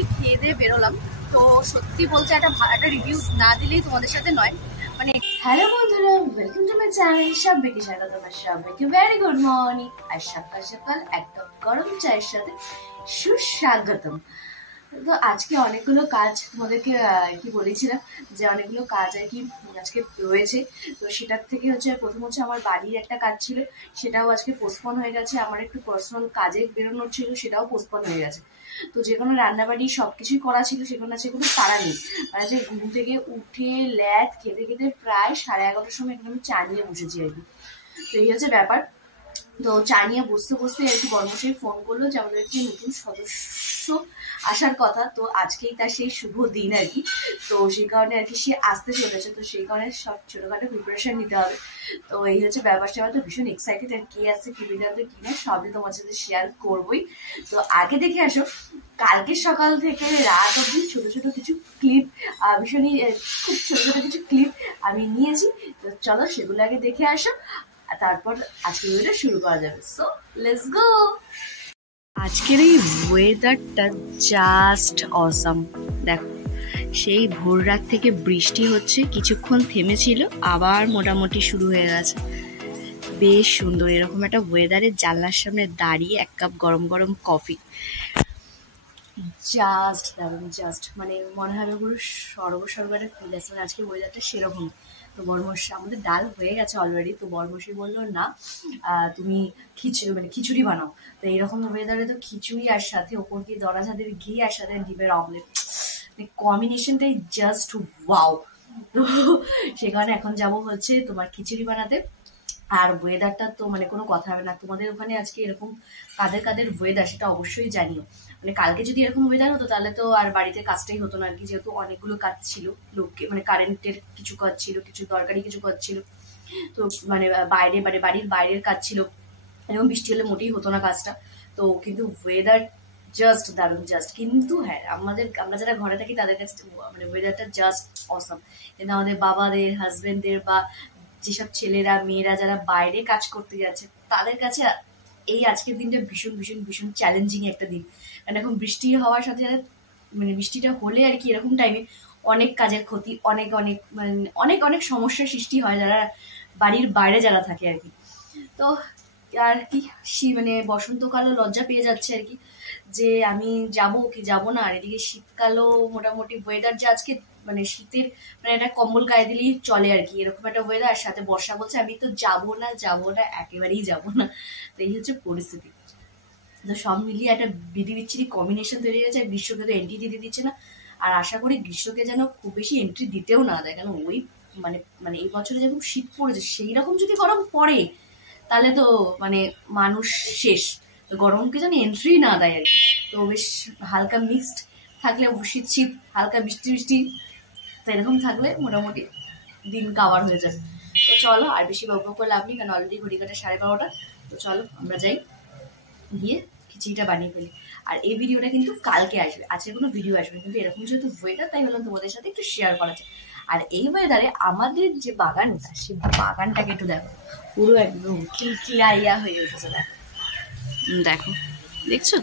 কি খেয়ে দিয়ে বেরোলাম। তো সত্যি বলছে একটা রিভিউ না দিলেই তোমাদের সাথে নয়। মানে হ্যালো বন্ধুরা, ওয়েলকাম টু মাই চ্যানেল। সবাইকে স্বাগত, সবাইকে ভেরি গুড মর্নিং। আর সকাল সকাল একটা গরম চায়ের সাথে সুস্বাগতম। তো আজকে অনেকগুলো কাজ তোমাদেরকে কি বলেছিলাম যে অনেকগুলো কাজ আর কি আজকে রয়েছে। তো সেটার থেকে প্রথম আমার বাড়ির একটা কাজ ছিল, সেটাও আজকে পোস্টপন হয়ে গেছে। আমার একটু পার্সোনাল কাজে বেরোনোর ছিল, সেটাও পোস্টপন হয়ে গেছে। তো যে কোনো রান্নাবাড়ি সবকিছুই করা ছিল, সেখানে আছে কোনো তাড়া নেই। আর যে ঘুম থেকে উঠে ল্যাদ খেতে খেতে প্রায় 11:30টার সময় এখানে আমি চা নিয়ে বসেছি আর কি। তো এই হচ্ছে ব্যাপার। তো চা নিয়ে বসতে বসতে আর কি বর্মশাই ফোন করলো যে আমাদের একটি নতুন সদস্য আসার কথা। তো আজকেই তার সেই শুভ দিন আর কি। তো সেই কারণে আর কি সে আসতে চলেছে। তো সেই কারণে সব ছোটখাটো প্রিপারেশন নিতে হবে। তো এই হচ্ছে ব্যাপারটা। আমার তো ভীষণ এক্সাইটেড, আর কে আসছে কি বিধাতে কি না সবই তোমার সাথে শেয়ার করবোই। তো আগে দেখে আসো কালকে সকাল থেকে রাত অবধি ছোট ছোট কিছু ক্লিপ, ভীষণই খুব ছোট ছোট কিছু ক্লিপ আমি নিয়েছি। তো চলো সেগুলো আগে দেখে আসো, তারপর আজকের ভিডিওটা শুরু করা যাবে। So let's go. আজকের এই ওয়েদারটা জাস্ট অসাম। দেখো, সেই ভোর রাত থেকে বৃষ্টি হচ্ছে, কিছুক্ষণ থেমেছিল, আবার মোটামুটি শুরু হয়ে গেছে। বেশ সুন্দর এরকম একটা ওয়েদারে জানলার সামনে দাঁড়িয়ে এক কাপ গরম গরম কফি, জাস্ট দারুণ। জাস্ট মানে মনে হবে পুরো সর্বসর্গটা ফিল আসছে। মানে আজকে ওয়েদারটা সেরকম। তো বর্মশাই, আমাদের ডাল হয়ে গেছে অলরেডি। তো বর্মশাই বললো না তুমি খিচুড়ি বানাও। তো এইরকম ওয়েদারে তো খিচুড়ি আর সাথে ওপর দিয়ে দরা ছাদের ঘি আর সাথে ডিমের অমলেট, কম্বিনেশনটাই জাস্ট ওয়াও। তো সেখানে এখন যাব তোমার খিচুড়ি বানাতে। আর ওয়েদারটা তো মানে কোনো কথা হবে না। তোমাদের ওখানে আজকে এরকম কাদের কাদের ওয়েদার সেটা অবশ্যই জানিও। মানে কালকে যদি এরকম ওয়েদার হতো তাহলে তো আর বাড়িতে কাজটাই হতো না আর কি, যেহেতু অনেকগুলো কাজ ছিল। লোককে মানে কারেন্টের কিছু কাজ ছিল, কিছু দরকারি কিছু কাজ ছিল। তো মানে বাড়ির বাইরের কাজ ছিল। এবং বৃষ্টি হলে মোটেই হতো না কাজটা। তো কিন্তু ওয়েদার জাস্ট দারুণ। জাস্ট কিন্তু হ্যাঁ, আমরা যারা ঘরে থাকি তাদের কাছে মানে ওয়েদারটা জাস্ট অসম। কিন্তু আমাদের বাবাদের, হাজবেন্ডদের বা যেসব ছেলেরা মেয়েরা যারা বাইরে কাজ করতে যাচ্ছে তাদের কাছে এই আজকের দিনটা ভীষণ ভীষণ ভীষণ চ্যালেঞ্জিং একটা দিন। কারণ এখন বৃষ্টি হওয়ার সাথে সাথে মানে বৃষ্টিটা হলে আর কি এরকম টাইমে অনেক কাজের ক্ষতি, অনেক অনেক মানে অনেক অনেক সমস্যার সৃষ্টি হয় যারা বাড়ির বাইরে যারা থাকে আর কি। তো আর কি মানে বসন্তকালও লজ্জা পেয়ে যাচ্ছে আর কি, যে আমি যাব কি যাব না। আর এদিকে শীতকালও মোটামুটি ওয়েদার যে আজকে মানে শীতের মানে একটা কম্বল গায়ে দিলেই চলে আর কি, এরকম একটা ওয়েদার। আর সাথে বর্ষা বলছে আমি তো যাবো না একেবারেই যাব না। তো এই হচ্ছে পরিস্থিতি। তো সব মিলিয়ে একটা বিচ্ছিরি কম্বিনেশন তৈরি হয়েছে। আর গ্রীষ্মকে তো এন্ট্রি দিতে দিচ্ছে না। আর আশা করি গ্রীষ্মকে যেন খুব বেশি এন্ট্রি দিতেও না দেয়, কারণ ওই মানে মানে এই বছরে যেরকম শীত পড়েছে সেই রকম যদি গরম পড়ে তাহলে তো মানে মানুষ শেষ। তো গরমকে যেন এন্ট্রি না দেয় আর কি। তো বেশ হালকা মিক্সড থাকলে শীত শীত, হালকা বৃষ্টি বৃষ্টি, তো এরকম থাকলে মোটামুটি দিন কাভার হয়ে যাবে। তো চলো আর বেশি বকবক করে লাভ নেই, কারণ অলরেডি ঘড়ি কাটা 12:30। তো চলো আমরা যাই, গিয়ে খিচুড়িটা বানিয়ে ফেলি। আর এই ভিডিওটা কিন্তু কালকে আসবে, আজকে কোনো ভিডিও আসবে কিন্তু এরকম যেহেতু ওয়েদার, তাই বললাম তোমাদের সাথে একটু শেয়ার করা যায়। আর এই ওয়েদারে আমাদের যে বাগানটা, সেই বাগানটাকে একটু দেখো, পুরো একদম খিলখিলাইয়া হয়ে উঠেছে। দেখো দেখো, দেখছো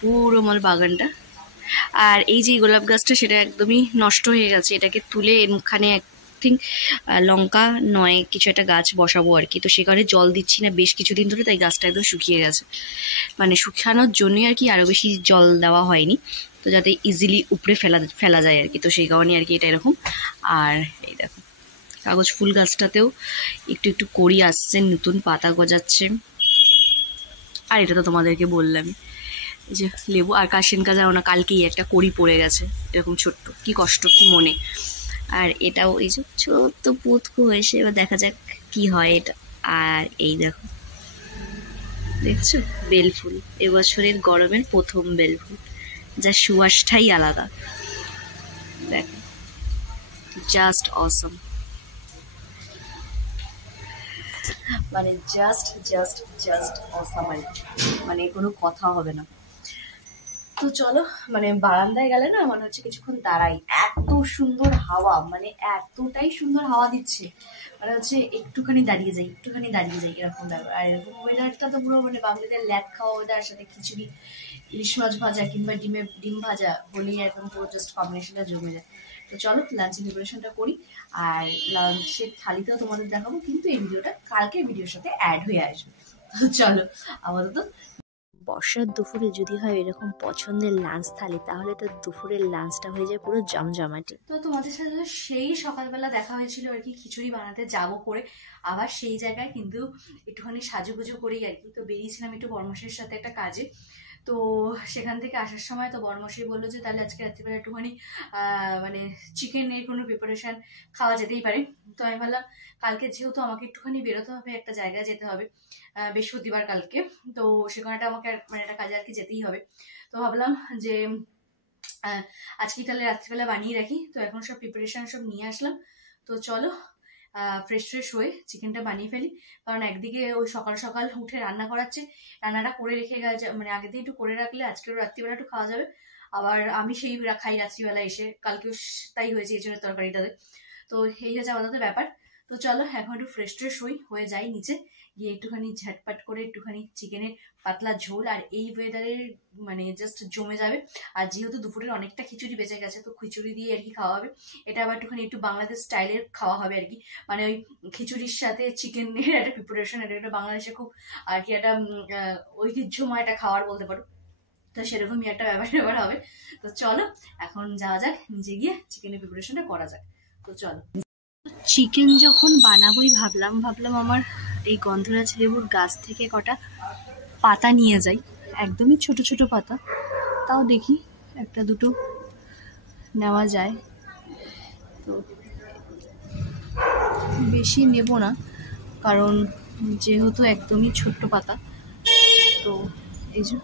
পুরো আমার বাগানটা। আর এই যে গোলাপ গাছটা সেটা একদমই নষ্ট হয়ে গেছে, এটাকে তুলে এখানে থিঙ্ক লঙ্কা নয় কিছু একটা গাছ বসাবো আর কি। তো সে কারণে জল দিচ্ছি না বেশ কিছুদিন ধরে, তাই গাছটা একদম শুকিয়ে গেছে। মানে শুকানোর জন্যই আর কি আরও বেশি জল দেওয়া হয়নি, তো যাতে ইজিলি উপড়ে ফেলা যায় আর কি। তো সেই কারণে আর কি এটা এরকম। আর এই দেখো কাগজ ফুল গাছটাতেও একটু একটু কড়ি আসছে, নতুন পাতা গজাচ্ছে। আর এটা তো তোমাদেরকে বললামই, এই যে লেবু আর কাশিন কাজা না, কালকেই একটা কড়ি পড়ে গেছে এরকম ছোট্ট, কি কষ্ট কি মনে। আর এটাও এই যে ছোট্ট পুতকু হয়েছে, এবার দেখা যাক কি হয় এটা। আর এই দেখো, দেখছো বেলফুল, এবছরের গরমের প্রথম বেলফুল, যার সুবাসটাই আলাদা। দেখো জাস্ট অসম, মানে জাস্ট জাস্ট জাস্ট অসম আর কি, মানে কোনো কথা হবে না। তো চলো, মানে বারান্দায় গেলে না মনে হচ্ছে কিছুক্ষণ দাঁড়াই, এত সুন্দর হাওয়া, মানে এতটাই সুন্দর হাওয়া দিচ্ছে, মানে হচ্ছে একটুখানি দাঁড়িয়ে যাই একটুখানি দাঁড়িয়ে যাই এরকম ব্যাপার। আর এরকম ওয়েদারটা তো পুরো মানে বাঙালিদের ল্যাদ খাওয়া ওয়েদার, সাথে খিচুড়ি, ইলিশ মাছ ভাজা কিংবা ডিম ভাজা হলেই একদম পুরো জাস্ট কম্বিনেশনটা জমে যায়। তো চলো লাঞ্চের প্রিপারেশনটা করি, আর লাঞ্চের থালিতেও তোমাদের দেখাবো, কিন্তু এই ভিডিওটা কালকের ভিডিওর সাথে অ্যাড হয়ে আসবে। তো চলো আপাতত। বর্ষার দুপুরে যদি হয় এরকম পছন্দের লাঞ্চ থালি, তাহলে তো দুপুরের লাঞ্চটা হয়ে যায় পুরো জমজমাটি। তো তোমাদের সাথে সেই সকালবেলা দেখা হয়েছিল আর কি, খিচুড়ি বানাতে যাবো করে, আবার সেই জায়গায় কিন্তু একটুখানি সাজুগুজু করেই আর কি। তো বেরিয়েছিলাম একটু বর্মশের সাথে একটা কাজে। তো সেখান থেকে আসার সময় তো বর্মশাই বললো যে তাহলে আজকে রাত্রিবেলা একটুখানি মানে চিকেনের কোনো প্রিপারেশন খাওয়া যেতেই পারে। তো আমি ভাবলাম কালকে যেহেতু আমাকে একটুখানি বেরোতে হবে, একটা জায়গায় যেতে হবে বৃহস্পতিবার কালকে, তো সেখানেটা আমাকে মানে একটা কাজে আর কি যেতেই হবে। তো ভাবলাম যে আজকে তাহলে রাত্রিবেলা বানিয়ে রাখি। তো এখন সব প্রিপারেশন সব নিয়ে আসলাম। তো চলো ফ্রেশ হয়ে চিকেনটা বানিয়ে ফেলি, কারণ একদিকে ওই সকাল সকাল উঠে রান্না করাচ্ছে, রান্নাটা করে রেখে গেছে, মানে আগের দিন একটু করে রাখলে আজকেও রাত্রিবেলা একটু খাওয়া যাবে। আবার আমি সেই খাই রাত্রিবেলা এসে, কালকেও তাই হয়েছে এই জন্য তরকারিটাতে। তো এই হচ্ছে আমাদের ব্যাপার। তো চলো এখন একটু ফ্রেশ হয়ে যাই নিচে গিয়ে, একটুখানি ঝটপট করে একটুখানি চিকেনের পাতলা ঝোল, আর এই ওয়েদারের মানে জাস্ট জমে যাবে। আর যেহেতু দুপুরের অনেকটা খিচুড়ি বেঁচে গেছে, তো খিচুড়ি দিয়ে আর কি খাওয়া হবে। এটা আবার একটুখানি একটু বাংলাদেশ স্টাইলের খাওয়া হবে আর কি, মানে ওই খিচুড়ির সাথে চিকেনের একটা প্রিপারেশন, এটা একটা বাংলাদেশে খুব আর কি একটা ঐতিহ্যময় একটা খাবার বলতে পারো। তো সেরকমই একটা ব্যাপার হবে। তো চলো এখন যাওয়া যাক, নিচে গিয়ে চিকেনের প্রিপারেশনটা করা যাক। তো চলো, চিকেন যখন বানাবোই ভাবলাম আমার এই গন্ধরাজ লেবুর গাছ থেকে কটা পাতা নিয়ে যাই, একদমই ছোট ছোট পাতা, তাও দেখি একটা দুটো নেওয়া যায়। তো বেশি নেব না, কারণ যেহেতু একদমই ছোট্ট পাতা। তো এই যে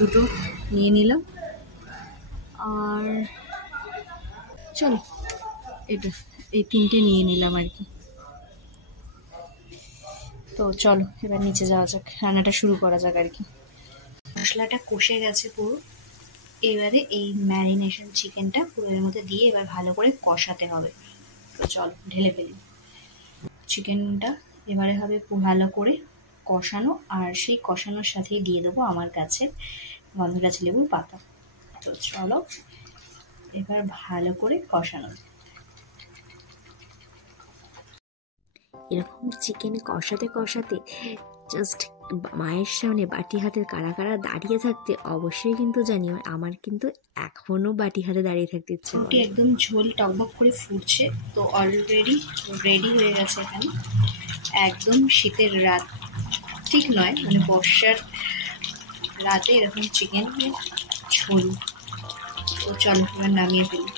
দুটো নিয়ে নিলাম, আর চলো এটা এই তিনটে নিয়ে নিলাম আর কি। তো চলো এবার নিচে যাওয়া যাক, রান্নাটা শুরু করা যাক আর কি। মশলাটা কষে গেছে পুরো, এবারে এই ম্যারিনেশন চিকেনটা পুরো এর মধ্যে দিয়ে এবার ভালো করে কষাতে হবে। তো চলো ঢেলে ফেলি চিকেনটা, এবারে হবে ভালো করে কষানো, আর সেই কষানোর সাথেই দিয়ে দেবো আমার গাছের গন্ধরাজ লেবুর পাতা। তো চলো এবার ভালো করে কষানো। এরকম চিকেন কষাতে কষাতে জাস্ট মায়ের সামনে বাটি হাতে কারা কারা দাঁড়িয়ে থাকতে অবশ্যই কিন্তু জানিও, আমার কিন্তু এখনো বাটি হাতে দাঁড়িয়ে থাকতে ইচ্ছে করে। একদম ঝোল টকবক করে ফুটছে, তো অলরেডি রেডি হয়ে গেছে এখানে। একদম শীতের রাত ঠিক নয়, মানে বর্ষার রাতে এরকম চিকেনের ঝোল। তো চলো এবার নামিয়ে ফেলি।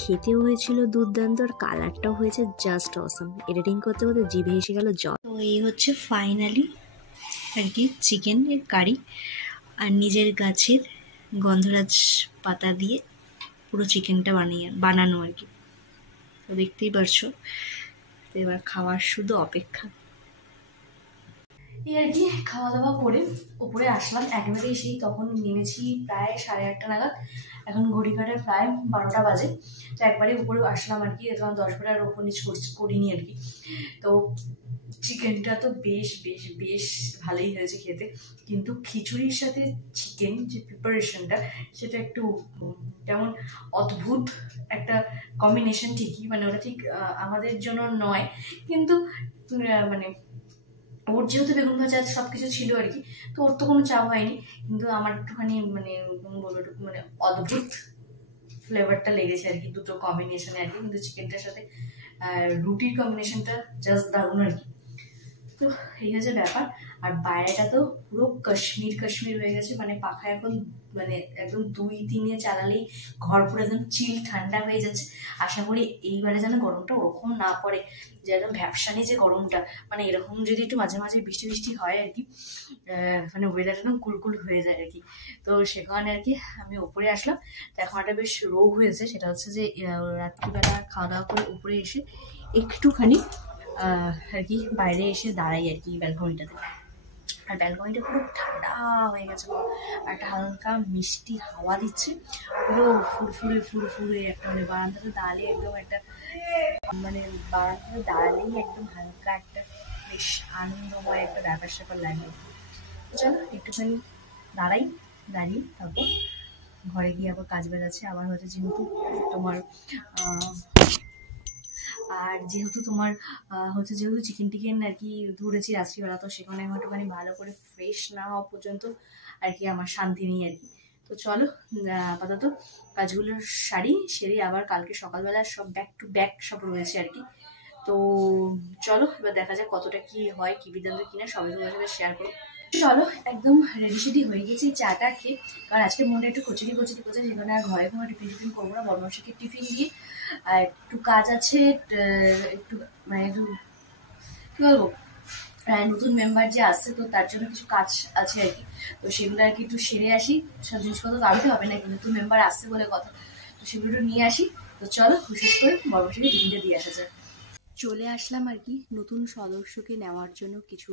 খেতেও হয়েছিল দুর্দান্ত, আর কালারটাও হয়েছে জাস্ট অসম। এডিটিং করতে করতে জিভে এসে গেল জল। তো এই হচ্ছে ফাইনালি আর কি চিকেনের কারি, আর নিজের গাছের গন্ধরাজ পাতা দিয়ে পুরো চিকেনটা বানানো আর কি। তো দেখতেই পারছো, তো এবার খাওয়ার শুধু অপেক্ষা। এই আর কি খাওয়া দাওয়া করে উপরে আসলাম, একেবারে সেই তখন নেমেছি প্রায় 8:30 নাগাদ, এখন ঘড়ি কাটে প্রায় 12টা বাজে। তো একবারে উপরে আসলাম আর কি, এখন 10 মিনিটের ওপর নিচ করিনি আর কি। তো চিকেনটা তো বেশ বেশ বেশ ভালোই হয়েছে খেতে, কিন্তু খিচুড়ির সাথে চিকেন যে প্রিপারেশনটা, সেটা একটু কেমন অদ্ভুত একটা কম্বিনেশন ঠিকই, মানে ওটা ঠিক আমাদের জন্য নয়, কিন্তু মানে ওর যেহেতু বেগুন ভাজা সবকিছু ছিল আর কি, তো ওর তো কোনো চাপ হয়নি, কিন্তু আমার একটুখানি মানে বলবো একটু মানে অদ্ভুত ফ্লেভারটা লেগেছে আর কি দুটো কম্বিনেশনে আর কি। কিন্তু চিকেনটার সাথে রুটির কম্বিনেশনটা জাস্ট দারুণ আর কি। তো এই হচ্ছে ব্যাপার। আর বাইরেটা তো পুরো কাশ্মীর হয়ে গেছে, মানে পাখা এখন মানে একদম 2-3 চালালেই ঘর পুরো একদম চিল ঠান্ডা হয়ে যাচ্ছে। আশা করি এইবারে যেন গরমটা ওরকম না পড়ে যে একদম ভ্যাপসানি যে গরমটা, মানে এরকম যদি একটু মাঝে মাঝে বৃষ্টি হয় আর কি, মানে ওয়েদারটা একদম কুলকুল হয়ে যায় আর কি। তো সেখানে আর কি আমি উপরে আসলাম। তো এখন একটা বেশ রোগ হয়েছে, সেটা হচ্ছে যে রাত্রিবেলা খাওয়া দাওয়া করে উপরে এসে একটুখানি আর কি বাইরে এসে দাঁড়াই আর কি ব্যালকনিটাতে। আর ব্যালকনিটা পুরো ঠান্ডা হয়ে গেছে পুরো, আর একটা হালকা মিষ্টি হাওয়া দিচ্ছে, পুরো ফুরফুরে ফুরফুরে একটা, মানে বারান্দাতে দাঁড়ালে একদম একটা, মানে বারান্দাতে দাঁড়ালেই একদম হালকা একটা বেশ আনন্দময় একটা ব্যাপার স্যাপার লাগে। চলো একটুখানি দাঁড়াই, দাঁড়িয়ে তারপর ঘরে গিয়ে আবার কাজ বাজ আছে আবার, হচ্ছে যেহেতু তোমার যেহেতু চিকেন টিকেন আর কি ধরেছি রাত্রিবেলা, তো সেখানে একটুখানি ভালো করে ফ্রেশ না হওয়া পর্যন্ত আর কি আমার শান্তি নেই আর কি। তো চলো আপাতত কাজগুলো সেরে আবার কালকে সকালবেলা সব ব্যাক টু ব্যাক সব রয়েছে আর কি। তো চলো এবার দেখা যাক কতটা কি হয়, কি বিদ্যান্ত কিনা, সবাই তোমার সাথে শেয়ার করো। চলো একদম রেডি সেডি হয়ে গেছি চাটা খেয়ে, কারণ আজকে মনটা একটু কচুরি করছে, সেখানে আর ঘরে কোনো টিফিন করবো না, বর্মশাকে টিফিন দিয়ে আর একটু কাজ আছে, একটু মানে একটু কি বলবো, নতুন মেম্বার যে আসছে তো তার জন্য কিছু কাজ আছে আর কি, তো সেগুলো আর কি একটু সেরে আসি। সব জিনিসপত্র দাঁড়াতে হবে না, কিন্তু নতুন মেম্বার আসছে বলে কথা, তো সেগুলো একটু নিয়ে আসি। তো চলো বিশেষ করে বর্মশাকে টিফিনটা দিয়ে আসা যায়। চলে আসলাম আর কি, নতুন সদস্যকে নেওয়ার জন্য কিছু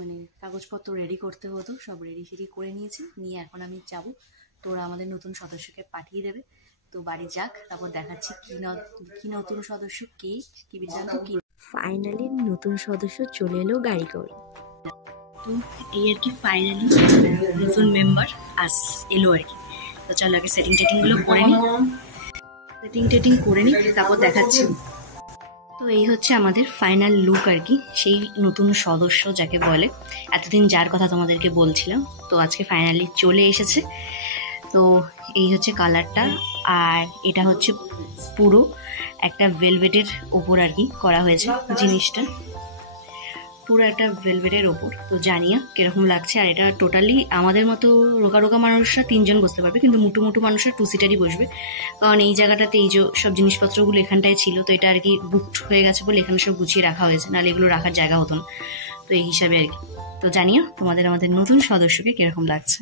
মানে কাগজপত্র রেডি করতে হতো, সব রেডি সেডি করে নিয়েছি, নিয়ে এখন আমি যাব, তোরা আমাদের নতুন সদস্যকে পাঠিয়ে দেবে। তো বাড়ি যাক, তারপর দেখাচ্ছি কি নতুন সদস্য, কি বৃত্তান্ত কি। ফাইনালি নতুন সদস্য চলে এলো গাড়ি করে। তো এই আর কি ফাইনালি নতুন মেম্বার এলো আর কি। তো চলো আগে সেটিং গুলো করে নিই, তারপর দেখাচ্ছি। তো এই হচ্ছে আমাদের ফাইনাল লুক আর কি, সেই নতুন সদস্য যাকে বলে, এতদিন যার কথা তোমাদেরকে বলছিলাম, তো আজকে ফাইনালি চলে এসেছে। তো এই হচ্ছে কালারটা, আর এটা হচ্ছে পুরো একটা ভেলভেটের ওপর আর কি করা হয়েছে জিনিসটা, পুরো একটা ভেলভেটের ওপর। তো জানিয়া কিরকম লাগছে, আর এটা টোটালি আমাদের মতো রোগা রোগা মানুষরা 3 জন বসতে পারবে, কিন্তু মোটু মোটু মানুষরা 2 সিটারই বসবে, কারণ এই জায়গাটাতে এই যে সব জিনিসপত্রগুলো এখানটায় ছিল, তো এটা আর কি বুকড হয়ে গেছে বলে এখানে সব গুছিয়ে রাখা হয়েছে, নাহলে এগুলো রাখার জায়গা হতো না, তো এই হিসাবে আর কি। তো জানিও আমাদের নতুন সদস্যকে কিরকম লাগছে।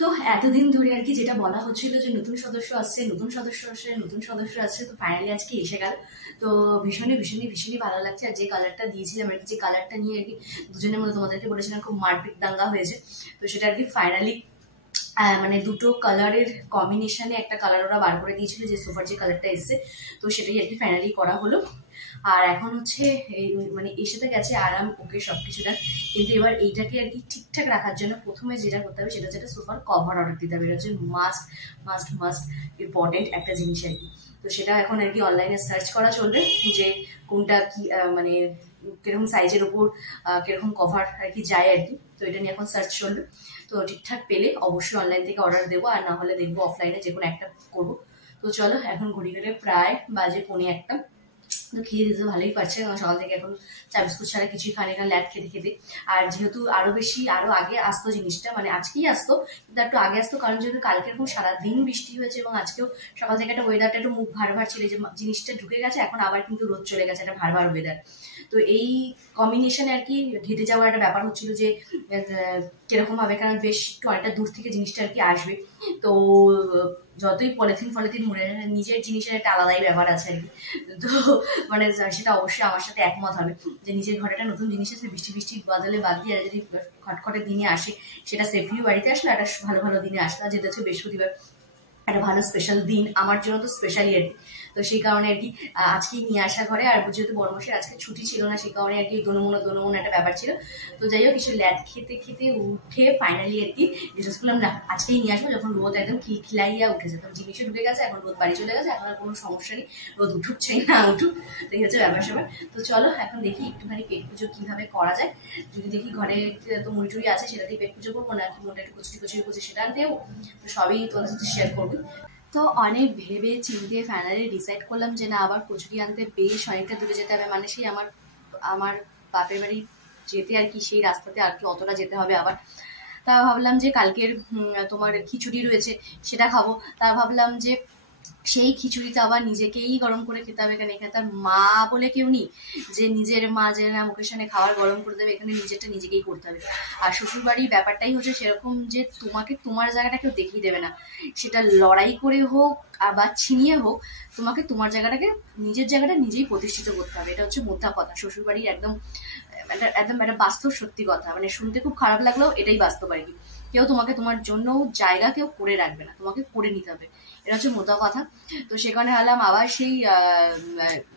তো এতদিন ধরে আর কি যেটা বলা হচ্ছিল যে নতুন সদস্য আসছে, তো ফাইনালি আজকে এসে গেল। তো ভীষণই ভালো লাগছে, আর যে কালারটা দিয়েছিলাম আর কি, যে কালারটা নিয়ে আর কি দুজনের মধ্যে তোমাদেরকে বলেছিলাম খুব মারপিট দাঙ্গা হয়েছে, তো সেটা আর কি ফাইনালি মানে দুটো কালারের কম্বিনেশনে একটা কালার ওরা বার করে দিয়েছিল, যে সোফার যে কালারটা এসছে, তো সেটাই আর কি ফাইনালি করা হলো। আর এখন হচ্ছে মানে এসে তো গেছে আরাম ওকে সবকিছুটা, কিন্তু এবার এইটাকে আর কি ঠিকঠাক রাখার জন্য প্রথমে যেটা করতে হবে সেটা হচ্ছে সোফার কভার অর্ডার দিতে হবে, এটা হচ্ছে মাস্ট ইম্পর্টেন্ট একটা জিনিস আর কি। তো সেটা এখন আর কি অনলাইনে সার্চ করা চলবে, যে কোনটা কি মানে কিরকম সাইজের উপর কিরকম কভার আর কি যায় আর কি, তো এটা নিয়ে এখন সার্চ চলবে। তো ঠিকঠাক পেলে অবশ্যই অনলাইন থেকে অর্ডার দেবো, আর না হলে দেখবো অফলাইনে যে কোনো একটা করবো। তো চলো এখন ঘড়ি ঘড়ি প্রায় বাজে 1:45, তো খেয়ে দিতে ভালোই পারছে, কারণ সকাল থেকে এখন চা বিস্কুট ছাড়া কিছুই খানি না, ল্যাট খেতে। আর যেহেতু আরো আগে আসতো জিনিসটা, মানে আজকেই আসতো কিন্তু একটু আগে আসতো, কারণ যেহেতু কালকে এরকম সারাদিন বৃষ্টি হয়েছে, এবং আজকেও সকাল থেকে একটা ওয়েদারটা একটু মুখ ভার ছিল, যে জিনিসটা ঢুকে গেছে, এখন আবার কিন্তু রোদ চলে গেছে, একটা ভার ওয়েদার। তো এই কম্বিনেশনে আর কি ঘেটে যাওয়ার একটা ব্যাপার হচ্ছিল, যে কিরকম ভাবে, কারণ বেশ একটু অনেকটা দূর থেকে জিনিসটা আর কি আসবে, তো যতই পলিথিন মুড়ে নিজের জিনিসের একটা আলাদাই ব্যাপার আছে আর কি। তো মানে সেটা অবশ্যই আমার সাথে একমত হবে, যে নিজের ঘরে একটা নতুন জিনিস আছে, বৃষ্টি বাদলে বাদ দিয়ে যদি খটখটে দিনে আসে, সেটা সেফলি বাড়িতে আসলে একটা ভালো দিনে আসলে, যেটা হচ্ছে বৃহস্পতিবার, একটা ভালো স্পেশাল দিন আমার জন্য, তো স্পেশালি আর কি। তো সেই কারণে আর কি আজকেই নিয়ে আসা ঘরে, আর যেহেতু বর্মশের আজকে ছুটি ছিল না, সেই কারণে আর কি দোনমুনো একটা ব্যাপার ছিল। তো যাই হোক কিছু ল্যাদ খেতে উঠে ফাইনালি আর কি ডিসাইড করলাম না আজকেই নিয়ে আসবো, যখন রোদ একদম খিলখিলাইয়া উঠেছে, তখন জিনিসও ঢুকে গেছে, এখন রোদ বাড়ি চলে গেছে, এখন আর কোনো সমস্যা নেই, রোদ উঠুক চাই না উঠুক, তো এই হচ্ছে ব্যাপার স্যাপার। তো চলো এখন দেখি একটুখানি পেট পুজো কিভাবে করা যায়, যদি দেখি ঘরে তো মুড়ি টুড়ি আছে, সেটা দিয়ে পেট পুজো করবো, না কি মনে একটু কচুরি করছে সেটা আনতেও, তো সবই তোমাদের সাথে শেয়ার করবো। তো অনেক ভেবে চিন্তে ফাইনালি ডিসাইড করলাম যে না, আবার কচুরি আনতে বেশ অনেকটা দূরে যেতে হবে, মানে সেই আমার বাপের বাড়ি যেতে আর কি, সেই রাস্তাতে আর কি অতটা যেতে হবে আবার। তা ভাবলাম যে কালকের তোমার খিচুড়ি রয়েছে সেটা খাবো, তা ভাবলাম যে সেই খিচুড়িতে আবার নিজেকেই গরম করে খেতে হবে, এখানে তার মা বলে কেউ নেই, যে নিজের মা যে না মুখের সামনে খাবার গরম করে দেবে, এখানে নিজেরটা নিজেকেই করতে হবে। আর শ্বশুর বাড়ির ব্যাপারটাই হচ্ছে সেরকম, যে তোমাকে তোমার জায়গাটা কেউ দেখিয়ে দেবে না, সেটা লড়াই করে হোক বা ছিনিয়ে হোক, তোমাকে তোমার জায়গাটাকে নিজের জায়গাটা নিজেই প্রতিষ্ঠিত করতে হবে, এটা হচ্ছে মোদ্দা কথা। শ্বশুর বাড়ির একদম একদম একটা বাস্তব সত্যি কথা, মানে শুনতে খুব খারাপ লাগলেও এটাই বাস্তব আর কি। কেউ তোমাকে তোমার জন্য জায়গা কেউ করে রাখবে না, তোমাকে করে নিতে হবে, এটা হচ্ছে মোটা কথা। তো সেখানে হলাম আবার সেই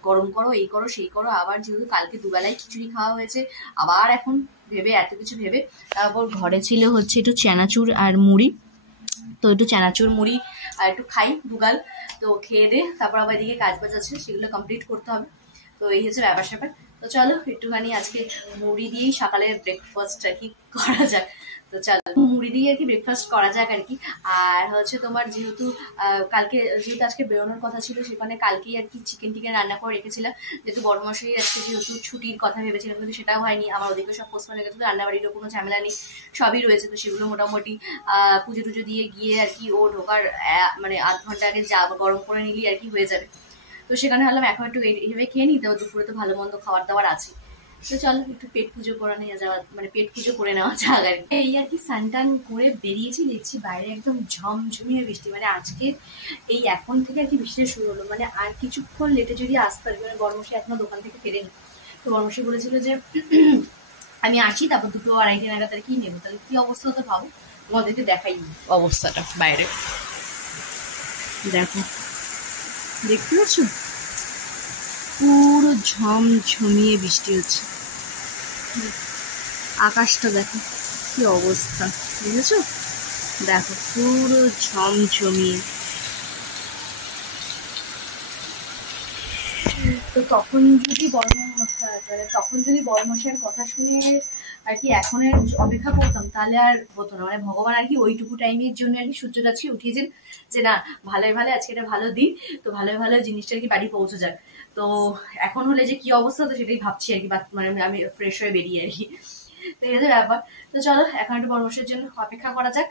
গরম করো, এই করো, সেই করো, আবার যেহেতু কালকে দুবেলায় খিচুড়ি খাওয়া হয়েছে, আবার এখন ভেবে এত কিছু ভেবে, তারপর ঘরে ছিল হচ্ছে একটু চানাচুর আর মুড়ি, তো একটু চানাচুর মুড়ি আর একটু খাই দুগাল, তো খেয়ে দে তারপর আবার এদিকে কাজ বাজ আছে সেগুলো কমপ্লিট করতে হবে। তো এই হচ্ছে ব্যাপার স্যাপার। তো চলো একটুখানি আজকে মুড়ি দিয়েই সকালের ব্রেকফাস্ট আর কি করা যাক। তো চলো মুড়ি দিয়ে আর কি ব্রেকফাস্ট করা যাক আর কি। আর হচ্ছে তোমার যেহেতু কালকে যেহেতু আজকে বেরোনোর কথা ছিল, সেখানে কালকেই আর কি চিকেন টিকেন রান্না করে রেখেছিলাম, যেহেতু বড় মশাই আজকে যেহেতু ছুটির কথা ভেবেছিলাম, কিন্তু সেটাও হয়নি। আমার ওদিকে সব পোস্টপোন হয়ে গেছে, তো রান্নাবাড়িরও কোনো ঝামেলা নেই, সবই রয়েছে। তো সেগুলো মোটামুটি পুজো টুজো দিয়ে গিয়ে আর কি ও ঢোকার মানে আধ ঘন্টা আগে যা গরম করে নিলি আর কি হয়ে যাবে। তো সেখানে হলাম এখন একটু এইভাবে খেয়ে নিতে, দুপুরে তো ভালো মন্দ খাবার দাবার আছে। তো চলো একটু পেট পুজো করে নিয়ে যাওয়া, মানে পেট পুজো করে নেওয়া যাক আর কি। এই আর কি স্নান করে বেরিয়েছি, দেখছি বাইরে একদম ঝমঝমিয়ে বৃষ্টি, মানে আজকে এই এখন থেকে আর কি বৃষ্টি শুরু হলো, মানে আর কিছুক্ষণ লেটে যদি আসতে পারি, মানে বড়মশাই এখনো দোকান থেকে ফেরেনি। তো বড়মশাই বলেছিল যে আমি আসি, তারপর 2-2:30 নাগাদ আর কি নেবো। তাহলে কি অবস্থা হতে ভাবো, তোমাদেরকে দেখাই অবস্থাটা বাইরে। দেখো, দেখতে পাচ্ছ পুরো ঝমঝমিয়ে বৃষ্টি হচ্ছে, আকাশটা দেখো কি অবস্থা, বুঝেছো? দেখো পুরো ঝমঝমিয়ে। তো তখন যদি বড় মশাইয়ের কথা শুনে আর কি এখনের অপেক্ষা করতাম, তাহলে আর হতো না। মানে ভগবান আর কি ওইটুকু টাইমের জন্য আর কি সূর্যটা আজকে উঠিয়েছেন, যে না ভালোই ভালো আজকে এটা ভালো দিন, তো ভালোই ভালো জিনিসটা আর কি বাড়ি পৌঁছে যাক। তো এখন হলে যে কি অবস্থা, তো সেটাই ভাবছি আর কি, মানে আমি ফ্রেশ হয়ে বেরিয়ে আর কি। তো এই হচ্ছে ব্যাপার। তো চলো এখন একটু বড় মশাইয়ের জন্য অপেক্ষা করা যাক,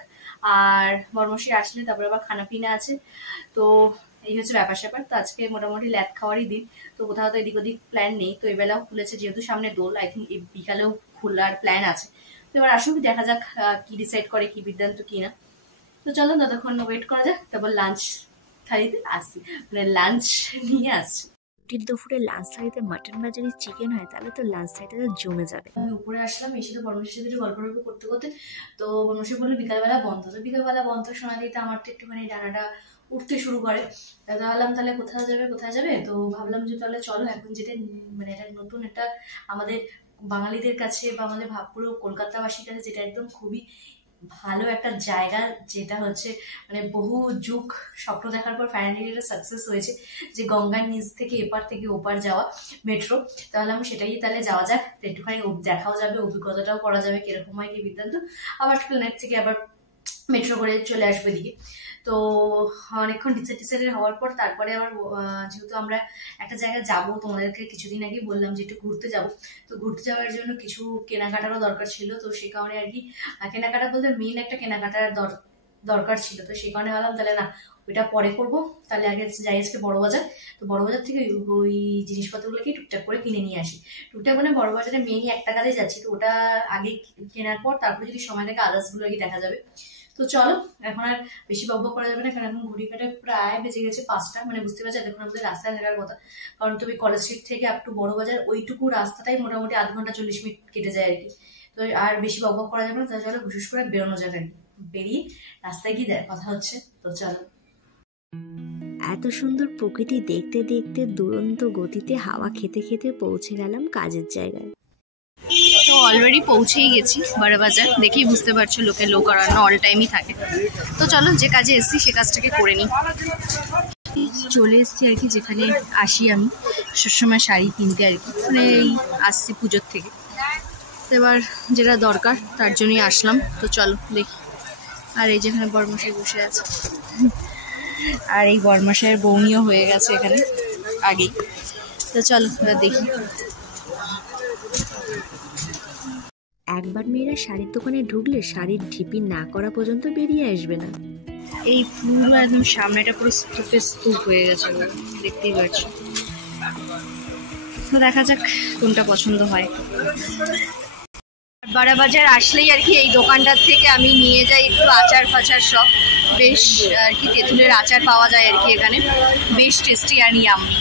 আর বড় মশাই আসলে তারপরে আবার খানা পিনা আছে। তো এই হচ্ছে ব্যাপার স্যাপার। তো আজকে মোটামুটি ল্যাদ খাওয়ারই দিন, তো কোথাও তো এদিক ওদিক প্ল্যান নেই। তো এবেলাও খুলেছে, যেহেতু সামনে দোল, আই থিঙ্ক এই বিকালেও খোলার প্ল্যান আছে। তো এবার আসুক, দেখা যাক কি ডিসাইড করে, কি বিদ্যান্ত কি না। তো চলো ততক্ষণ ওয়েট করা যাক, তারপর লাঞ্চ থালিতে আসছি, মানে লাঞ্চ নিয়ে আসছি। দুপুরে লাঞ্চ থালিতে মাটন বা যদি চিকেন হয়, তাহলে তো লাঞ্চ থালিটা জমে যাবে। আমি উপরে আসলাম, এসে তো বর্মশের সাথে গল্প করতে করতে, তো বর্মশে বললো বিকালবেলা বন্ধ। তো বিকালবেলা বন্ধ শোনা দিতে আমার তো একটুখানি ডানাটা উঠতে শুরু করে। ভাবলাম তাহলে কোথায় যাবে, তো ভাবলাম যে তাহলে চলো এখন যেটা মানে এটা নতুন একটা আমাদের বাঙালিদের কাছে বা আমাদের পুরো কলকাতাবাসীর কাছে যেটা একদম খুবই ভালো একটা জায়গা, যেটা হচ্ছে মানে বহু যুগ স্বপ্ন দেখার পর ফাইনালি এটা সাকসেস হয়েছে, যে গঙ্গার নিচ থেকে এপার থেকে ওপার যাওয়া মেট্রো। তাহলে আমি সেটাই তাহলে যাওয়া যাক, একটুখানি দেখাও যাবে, অভিজ্ঞতাটাও করা যাবে কিরকম হয় কি বিদ্যান্ত। আবার প্ল্যানেট থেকে আবার মেট্রো করে চলে আসবে দিকে। তো অনেকক্ষণ ডিসাইডেড হওয়ার পর তারপরে আবার যেহেতু আমরা একটা জায়গায় যাবো, তোমাদেরকে কিছুদিন আগে বললাম যে একটু ঘুরতে যাব, তো ঘুরতে যাওয়ার জন্য কিছু কেনাকাটারও দরকার ছিল। তো সেই কারণে আর কি কেনাকাটা বলতে মেন একটা কেনাকাটার দরকার ছিল। তো সেই কারণে ভাবলাম তাহলে না ওইটা পরে করবো, তাহলে আগে যাই আজকে বড় বাজার। তো বড় বাজার থেকে ওই জিনিসপত্রগুলোকে টুকটাক করে কিনে নিয়ে আসি। টুকটাক মানে বড় বাজারে মেনই একটা কাজে যাচ্ছি, তো ওটা আগে কেনার পর তারপরে যদি সময় থাকে আদার্সগুলো আর কি দেখা যাবে। তো চলো এখন আর বেশি বকবক করা যাবে না, কারণ এখন ঘড়ি কাটে প্রায় বেজে গেছে 5টা, মানে বুঝতে পারছি এখন আমাদের রাস্তায় থাকার কথা। কারণ তুমি কলেজ স্ট্রিট থেকে আপ টু বড় বাজার ওইটুকু রাস্তাটাই মোটামুটি আধ ঘন্টা 40 মিনিট কেটে যায় আর কি। তো আর বেশি বকবক করা যাবে না, তাহলে চলো বিশেষ করে বেরোনো যাক আর কি। বেরিয়ে রাস্তায় গিয়ে কথা হচ্ছে, তো চলো। এত সুন্দর প্রকৃতি দেখতে দেখতে দুরন্ত গতিতে হাওয়া খেতে খেতে পৌঁছে গেলাম কাজের জায়গায়। তো অলরেডি পৌঁছেই গেছি বড়বাজার, দেখেই বুঝতে পারছো লোকের লোক আর অল টাইমই থাকে। তো চলো যে কাজে এসছি সে কাজটাকে করে নিই। চলে এসছি আর কি যেখানে আসি আমি সবসময় শাড়ি কিনতে আর কি, মানে এই আসছি পুজোর থেকে। তো এবার যেটা দরকার তার জন্যই আসলাম। তো চলো দেখি। আর এই যেখানে বড়মশাই বসে আছে, আর এই বড়মশাইয়ের বৌনিও হয়ে গেছে এখানে আগেই। তো চলো এবার দেখি। একবার মেয়েরা শাড়ির দোকানে ঢুকলে শাড়ির ঢিপি না করা পর্যন্ত বেরিয়ে আসবে না। এই পুরো একদম সামনেটা পুরো স্তূপ হয়ে গেছে, দেখতেই পাচ্ছ। তো দেখা যাক কোনটা পছন্দ হয়। বড়বাজার আসলেই আর কি এই দোকানটার থেকে আমি নিয়ে যাই একটু আচার ফাচার সব, বেশ আর কি তেঁতুলের আচার পাওয়া যায় আর কি এখানে, বেশ টেস্টি আর ইয়াম্মি।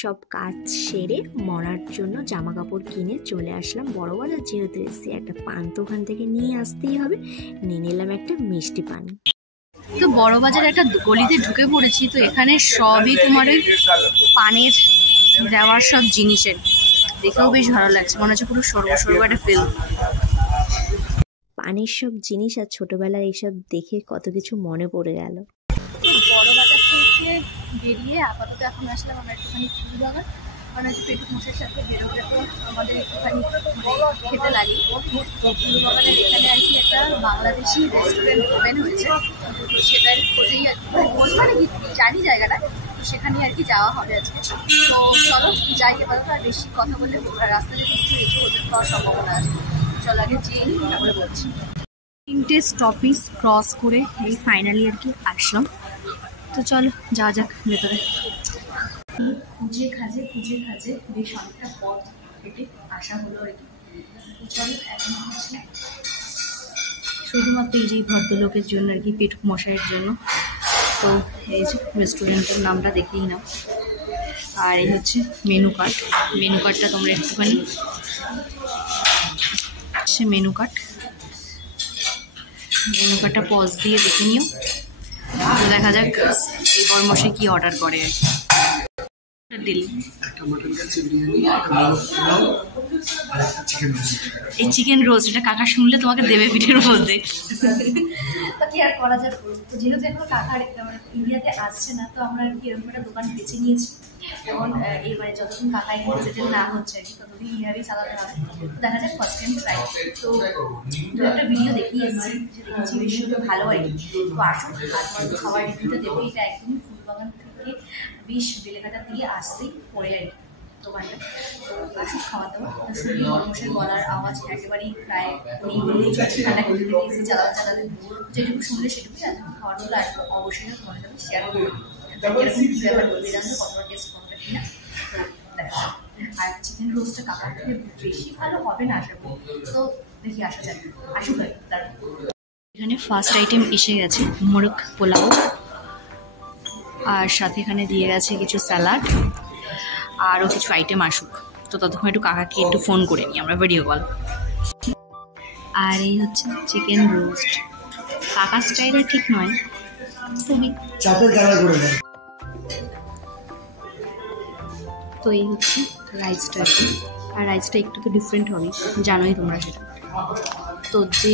সব কাজ সেরে মরার জন্য জামা কাপড় কিনে চলে আসলাম বড় বাজার। যেহেতু এসে একটা পান তো ওখান থেকে নিয়ে আসতেই হবে, নিয়ে নিলাম একটা মিষ্টি পান। তো বড় বাজারে একটা গলিতে ঢুকে পড়েছি। তো এখানে সবই তোমার ওই পানের দেওয়ার সব জিনিসের, দেখেও বেশ ভালো লাগছে, মনে হচ্ছে পুরো সর্ব একটা ফিল্ম। পানের সব জিনিস আর ছোটবেলার এইসব দেখে কত কিছু মনে পড়ে গেল। বড় বাজার থেকে বেরিয়ে আপাতত এখন আসলাম আমরা একটুখানি ফুলবাগান, কারণ হচ্ছে পেটুক মশাইয়ের সাথে বেরোলে তো আমাদের একটুখানি খেতে লাগে। তো ফুলবাগানের এখানে আর কি একটা বাংলাদেশি রেস্টুরেন্ট ওপেন হয়েছে, তো সেটার খোঁজেই আর কি, খোঁজ মানে কি জানি জায়গাটা, তো সেখানে আর কি যাওয়া হবে আজকে। তো চলো যাই, আপাতত আর বেশি কথা বলে রাস্তা যদি কিছু রেখে ওজন পাওয়ার সম্ভাবনা আছে। চলো আগে যেই তারপরে বলছি। 3টে স্টপেজ ক্রস করে এই ফাইনালি আর কি আসলাম। তো চলো যাওয়া যাক ভেতরে। খুঁজে খাজে বেশ অনেকটা পথ হেঁটে আসা হলো আর কি। তো চলো এখন হচ্ছে শুধুমাত্র এই যে ভদ্রলোকের জন্য আর কি, পেটুক মশাইয়ের জন্য। তো এই যে রেস্টুরেন্টের নামটা দেখেই নাও, আর এই হচ্ছে মেনু কার্ডটা তোমরা একটুখানি মেনু কার্ডটা পজ দিয়ে দেখে নিও। তো দেখা যাক এই বরমশাই কি অর্ডার করে আর কি। এই চিকেন রোস্ট, এটা কাকা শুনলে তোমাকে দেবে পিঠের মধ্যে। তা কি আর করা যাবে, তো যেহেতু এখন কাকার ইন্ডিয়াতে আসছে না, তো আমরা আর কি এরকম একটা দোকান বেছে নিয়েছি। এখন এবারে যতদিন কাকা এখানে সেটেল না হচ্ছে আর কি, ততদিন এইভাবেই চালাতে হবে। তো দেখা যাক, ফার্স্ট টাইম ট্রাই। তো একটা ভিডিও দেখিয়ে এসেছি, যে দেখেছি বেশ ভালো আর কি। তো আসুন খাবার রিভিউটা দেবো। এটা একদমই ফুলবাগান থেকে বেশ বেলেঘাটা দিয়ে আসতেই পড়ে আর কি দোকানটা। তো আসুন খাওয়া দাওয়া। শুনলে বরমশাই গলার আওয়াজ একেবারেই প্রায় নেই বলেই চলছে, ঠান্ডা খেতে দিয়েছি চালাতে যেটুকু শুনলে সেটুকুই। আর খাওয়ার মতো আসবো অবশ্যই তোমার সাথে শেয়ার করবো এরকম বললাম কতটা টেস্ট কতটা কিনা। তো দেখা, আর চিকেন রোস্টটা কাকার থেকে বেশি ভালো হবে না আশা করি। তো দেখি আসা যাক, আসুক তার। এখানে ফার্স্ট আইটেম এসে গেছে মোরগ পোলাও, আর সাথে এখানে দিয়ে গেছে কিছু স্যালাড, আরও কিছু আইটেম আসুক। তো ততক্ষণ একটু কাকাকে একটু ফোন করে নিই আমরা, ভিডিও কল। আর এই হচ্ছে চিকেন রোস্ট, কাকা স্টাইলে ঠিক নয়, খুবই তো এই হচ্ছে রাইসটা, আর রাইসটা একটু তো ডিফারেন্ট হবে, জানোই তোমরা সেটা। তো যে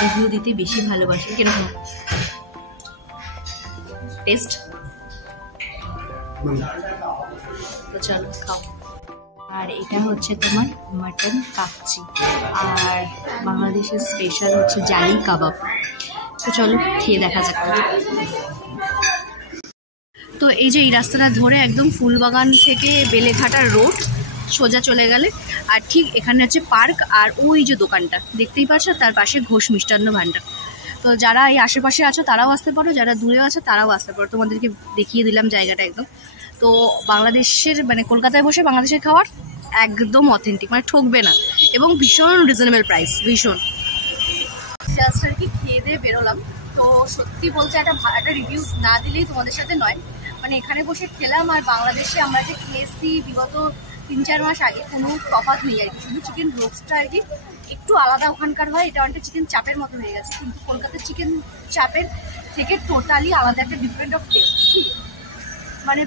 রিভিউ দিতে বেশি ভালোবাসে, কিরকম টেস্ট? তো চলো খাও। আর এটা হচ্ছে তোমার মাটন কাচ্চি, আর বাংলাদেশের স্পেশাল হচ্ছে জালি কাবাব। তো চলো খেয়ে দেখা যাক। তো এই যে এই রাস্তাটা ধরে একদম ফুলবাগান থেকে বেলেঘাটার রোড সোজা চলে গেলে, আর ঠিক এখানে হচ্ছে পার্ক, আর ওই যে দোকানটা দেখতেই পাচ্ছ, তার পাশে ঘোষ মিষ্টান্ন ভাণ্ডার। তো যারা এই আশেপাশে আছো তারাও আসতে পারো, যারা দূরে আছো তারাও আসতে পারো। তোমাদেরকে দেখিয়ে দিলাম জায়গাটা একদম। তো বাংলাদেশের মানে কলকাতায় বসে বাংলাদেশের খাবার একদম অথেন্টিক, মানে ঠকবে না, এবং ভীষণ রিজনেবল প্রাইস, ভীষণ। জাস্ট আর কি খেয়ে দিয়ে বেরোলাম। তো সত্যি বলতে একটা রিভিউ না দিলেই তোমাদের সাথে নয়, মানে এখানে বসে খেলাম আর বাংলাদেশে আমরা যে খেয়েছি বিগত 3-4 মাস আগে কোনো তফাৎ নেই আর কি। শুধু চিকেন রোস্টটা আর কি একটু আলাদা ওখানকার হয়, এটা অনেকটা চিকেন চাপের মতো হয়ে গেছে, কিন্তু কলকাতার চিকেন চাপের থেকে টোটালি আলাদা একটা ডিফারেন্ট অফ টেস্ট, মানে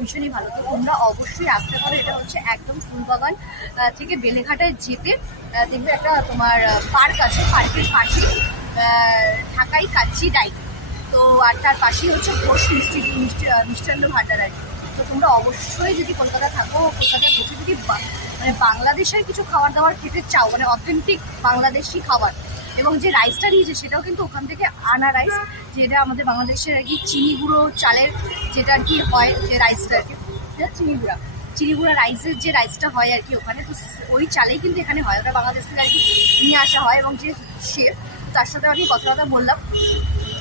ভীষণই ভালো। তো তোমরা অবশ্যই আসতে পারো। এটা হচ্ছে একদম ফুলবাগান থেকে বেলেঘাটায় যেতে দেখবে একটা তোমার পার্ক আছে, পার্কের পাশে ঢাকাই কাচ্চি ডাইন। তো আর তার পাশেই হচ্ছে ঘোষ মিষ্টান্ন ভাণ্ডার আর কি। তো তোমরা অবশ্যই যদি কলকাতা থাকো, কলকাতায় বসে যদি মানে বাংলাদেশের কিছু খাবার দাবার খেতে চাও, মানে অথেন্টিক বাংলাদেশি খাবার, এবং যে রাইসটা নিয়েছে সেটাও কিন্তু ওখান থেকে আনা রাইস, যেটা আমাদের বাংলাদেশের আর কি চিনি গুঁড়ো চালের যেটা আর কি হয়, যে রাইসটা আর কি চিনি গুঁড়া রাইসের যে রাইসটা হয় আর কি ওখানে, তো ওই চালেই কিন্তু এখানে হয়, ওটা বাংলাদেশ থেকে আর কি নিয়ে আসা হয়। এবং যে শেফ, তার সাথে আমি কথা বললাম।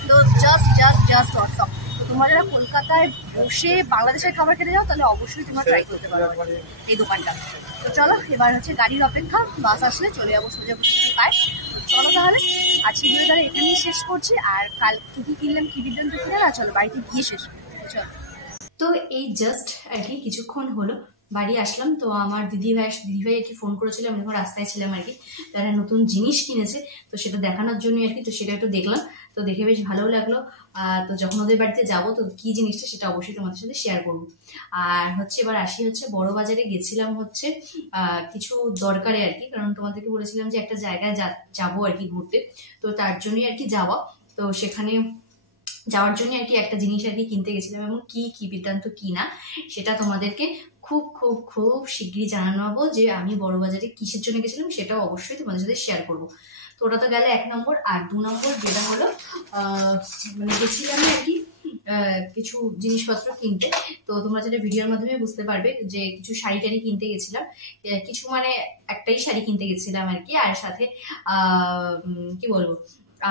তো জাস্ট অসম। তো তোমরা যারা কলকাতায় বসে বাংলাদেশের খাবার খেতে যাও, তাহলে অবশ্যই তোমরা ট্রাই করতে পারো এই দোকানটা। তো চলো এবার হচ্ছে গাড়ির অপেক্ষা, বাস আসলে চলে যাবো সোজা পায়। তো চলো তাহলে আজকে ভিডিওটা এখানেই শেষ করছি, আর কাল কি কিনলাম কি বিদ্যান্ত কিনে না, চলো বাড়িতে গিয়ে শেষ করছি। চলো। তো এই জাস্ট আর কি কিছুক্ষণ হলো বাড়ি আসলাম। তো আমার দিদিভাই আর কি ফোন করেছিল, আমি যখন রাস্তায় ছিলাম আর কি, তারা নতুন জিনিস কিনেছে, তো সেটা দেখানোর জন্য আর কি। তো সেটা একটু দেখলাম, তো দেখে বেশ ভালো লাগলো। তো যখন ওদের বাড়িতে যাবো তো কি জিনিসটা সেটা অবশ্যই তোমাদের সাথে শেয়ার করবো। আর হচ্ছে এবার আসি হচ্ছে বড় বাজারে গেছিলাম হচ্ছে কিছু দরকারে আর কি, কারণ তোমাদেরকে বলেছিলাম যে একটা জায়গায় যাবো আর কি ঘুরতে, তো তার জন্যই আর কি যাওয়া। তো সেখানে যাওয়ার জন্য আর কি একটা জিনিস আর কি কিনতে গেছিলাম, এবং কি বৃত্তান্ত কি না সেটা তোমাদেরকে খুব খুব খুব শীঘ্রই জানাবো যে আমি বড় বাজারে কিসের জন্য গেছিলাম, সেটাও অবশ্যই তোমাদের সাথে শেয়ার করবো। তো ওটা তো গেল 1 নম্বর। আর 2 নম্বর যেটা হলো মানে গেছিলাম আর কি কিছু জিনিসপত্র কিনতে। তো তোমরা যেটা ভিডিওর মাধ্যমে বুঝতে পারবে যে কিছু শাড়ি টাড়ি কিনতে গেছিলাম, কিছু মানে একটাই শাড়ি কিনতে গেছিলাম আর কি। আর সাথে কি বলবো,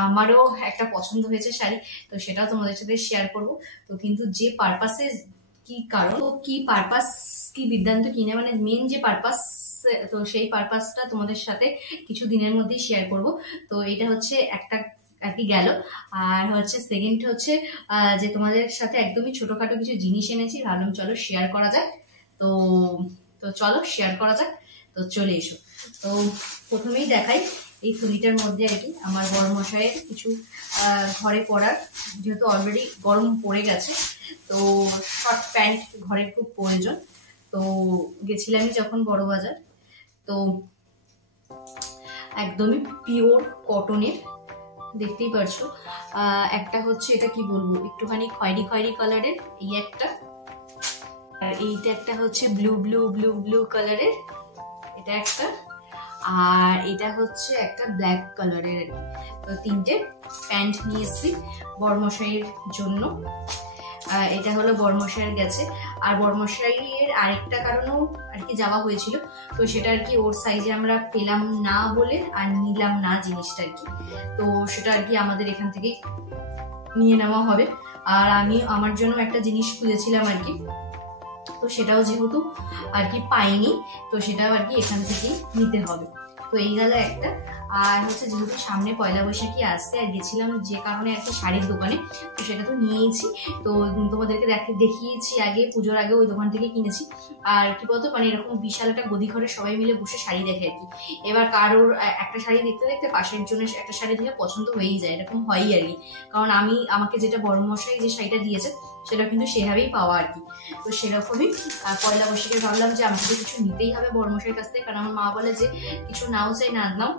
আমারও একটা পছন্দ হয়েছে শাড়ি, তো সেটাও তোমাদের সাথে শেয়ার করব। তো কিন্তু যে পারপাসে কি কারণ, কি পারপাস, কি বৃত্তান্ত কিনে মানে মেন যে পারপাস, তো সেই পারপাসটা তোমাদের সাথে কিছু দিনের মধ্যেই শেয়ার করব। তো এটা হচ্ছে একটা আর কি গেল। আর হচ্ছে সেকেন্ড হচ্ছে যে তোমাদের সাথে একদমই ছোটখাটো কিছু জিনিস এনেছি, ভাবলাম চলো শেয়ার করা যাক। তো তো চলো শেয়ার করা যাক, তো চলে এসো। তো প্রথমেই দেখাই এই থলিটার মধ্যে আর কি আমার বড় মশাইয়ের কিছু ঘরে পরার, যেহেতু অলরেডি গরম পড়ে গেছে, তো শর্ট প্যান্ট ঘরের খুব প্রয়োজন। তো গেছিলামই যখন বড় বাজার, তো একদমই পিওর কটনের, দেখতেই পারছো। একটা হচ্ছে এটা কি বলবো, একটুখানি খয়েরি কালারের এই একটা, আর এইটা একটা হচ্ছে ব্লু কালারের এটা একটা, আর এটা হচ্ছে একটা ব্ল্যাক কালারের। তো 3টে প্যান্ট নিয়ে এসেছি বড়মশাইয়ের জন্য। এটা হলো বড়মশাইয়ের গেছে। আর বড়মশাইয়ের আরেকটা কারণেও আর কি যাওয়া হয়েছিল, তো সেটা আর কি ওর সাইজে আমরা পেলাম না বলে আর নিলাম না জিনিসটা আর কি। তো সেটা আর কি আমাদের এখান থেকে নিয়ে নেওয়া হবে। আর আমি আমার জন্য একটা জিনিস খুঁজেছিলাম আর কি, তো সেটাও যেহেতু আর কি পাইনি, তো সেটাও আর কি এখান থেকে নিতে হবে। তো এই গেল একটা। আর হচ্ছে যেহেতু সামনে পয়লা বৈশাখী আসছে, আর গেছিলাম যে কারণে আর কি শাড়ির দোকানে, তো সেটা তো নিয়েইছি। তো তোমাদেরকে দেখিয়েছি আগে, পুজোর আগে ওই দোকান থেকে কিনেছি। আর কি বলতো, মানে এরকম বিশাল একটা গদি ঘরে সবাই মিলে বসে শাড়ি দেখে আর কি। এবার কারোর একটা শাড়ি দেখতে দেখতে পাশের জন্য একটা শাড়ি দেখে পছন্দ হয়েই যায়, এরকম হয়ই আর কি। কারণ আমাকে যেটা বড়মশাই যে শাড়িটা দিয়েছে সেটা কিন্তু সেভাবেই পাওয়া আর কি। তো সেরকমই পয়লা বৈশাখে ভাবলাম যে আমাকে তো কিছু নিতেই হবে বড়মশাইয়ের কাছ থেকে, কারণ আমার মা বলে যে কিছু নাও চাই না নাও,